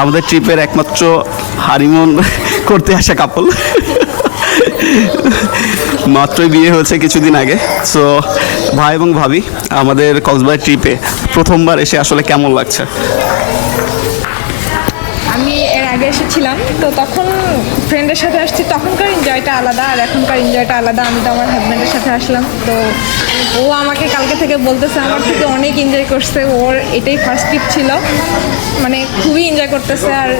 আমাদের ট্রিপের একমাত্র হানিমুন করতে আসা কাপল, মাত্রই বিয়ে হয়েছে কিছুদিন আগে। সো ভাই এবং ভাবি, আমাদের কক্সবাজার ট্রিপে প্রথমবার এসে আসলে কেমন লাগছে? আমি এর আগে এসেছিলাম, তো তখন ফ্রেন্ডের সাথে আসছি, তখনকার এনজয়টা আলাদা আর এখনকার এনজয়টা আলাদা। আমি তো আমার হাজব্যান্ডের সাথে আসলাম, তো ও আমাকে কালকে থেকে বলতেছে আমার থেকে অনেক এনজয় করছে, ওর এটাই ফার্স্ট ট্রিপ ছিল, মানে খুবই এনজয় করতেছে। আর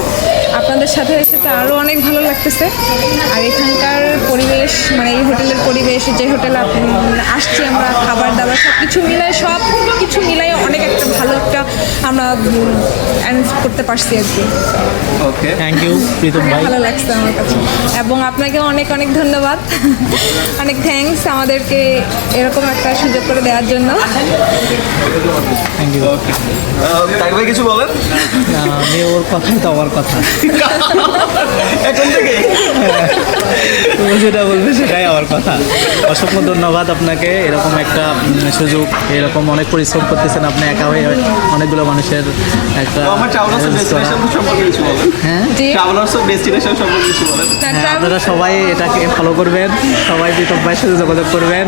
আপনাদের সাথে এসেছে আরও অনেক ভালো লাগতেছে। আর এখানকার পরিবেশ, মানে এই হোটেলের পরিবেশ, যে হোটেলে আসছি আমরা, খাবার দাবার সব কিছু মিলাই অনেক একটা ভালো একটা আমরা অ্যারেঞ্জ করতে পারছি আর কি। ওকে, থ্যাংক ইউ প্রীতম ভাই। ভালো লাগছে আমার কাছে, এবং আপনাকে অনেক অনেক ধন্যবাদ, অনেক থ্যাঙ্কস আমাদেরকে এরকম একটা সুযোগ করে দেওয়ার জন্য। Thank you. তাকে ভাই কিছু বলেন। আমি ওর কথাই তো আমার কথা, এখন থেকে ও যেটা বলবে সেটাই আমার কথা। অসংখ্য ধন্যবাদ আপনাকে, এরকম একটা সুযোগ, এরকম অনেক পরিশ্রম করতেছেন আপনি একা হয়ে, অনেকগুলো মানুষের একটা আমার ট্রাভেলার্স ডেস্টিনেশন সম্পর্কে কিছু বলেন। হ্যাঁ, জি, ট্রাভেলার্স ডেস্টিনেশন সম্পর্কে কিছু বলেন। হ্যাঁ, আপনারা সবাই এটাকে ফলো করবেন, সবাই প্রীতম ভাইয়ের সাথে যোগাযোগ করবেন।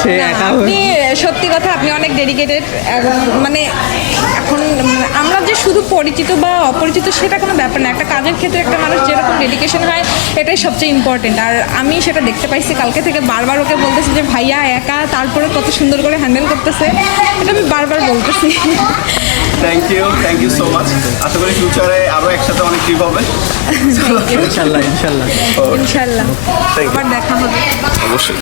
সে একা আপনি সত্যি কথা, আপনি অনেক ডেডিকেটেড, এবং মানে এখন আমরা যে শুধু পরিচিত বা অপরিচিত সেটা কোনো ব্যাপার না, একটা কাজের ক্ষেত্রে একটা মানুষ যেরকম ডেডিকেশন হয় এটাই সবচেয়ে ইম্পর্টেন্ট। আর আমি সেটা দেখতে পাইছি কালকে থেকে, বারবার ওকে বলতেছি যে ভাইয়া একা, তারপরে কত সুন্দর করে হ্যান্ডেল করতেছে, এটা আমি বারবার বলতেছি। Thank you so much. আশা করি ফিউচারে আরও একসাথে অনেক ট্রিপ হবে। ইনশাল্লাহ ইনশাল্লাহ। ইনশাল্লাহ আবার দেখা হবে। অবশ্যই।